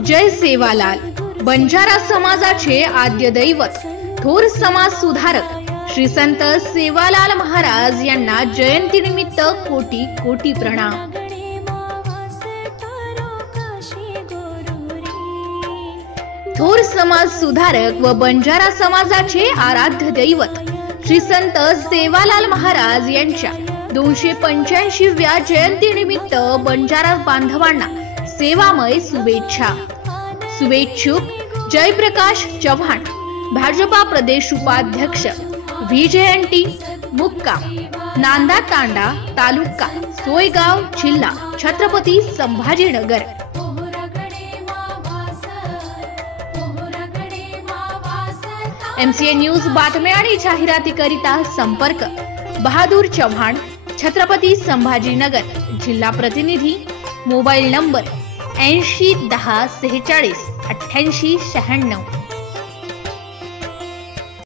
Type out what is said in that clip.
जय सेवालाल, बंजारा समाजाचे आद्य दैवत, थोर समाज सुधारक श्री संत सेवालाल महाराज यांना जयंतीनिमित्त कोटी कोटी प्रणाम। थोर समाज सुधारक व बंजारा समाजाचे आराध्य दैवत श्री संत सेवालाल महाराज यांच्या 285व्या जयंतीनिमित्त बंजारा बांधवांना सेवामय शुभेच्छा। शुभेच्छुक जयप्रकाश चव्हाण, भाजपा प्रदेश उपाध्यक्ष, VJNT मुक्काम, नांदा तांडा, तालुका सोयगाव, जिल्हा छत्रपती संभाजीनगर। MCA न्यूज बातम्या आणि जाहिरातीकरिता संपर्क बहादूर चव्हाण, छत्रपती संभाजीनगर, जिल्हा प्रतिनिधी, मोबाईल नंबर 80 10 46 88 96।